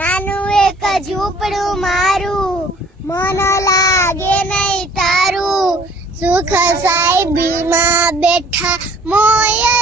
નાનું એક ઝૂંપડું મારું. મન લાગે નહીં તારું. સુખ સાહેબીમાં બેઠા મોય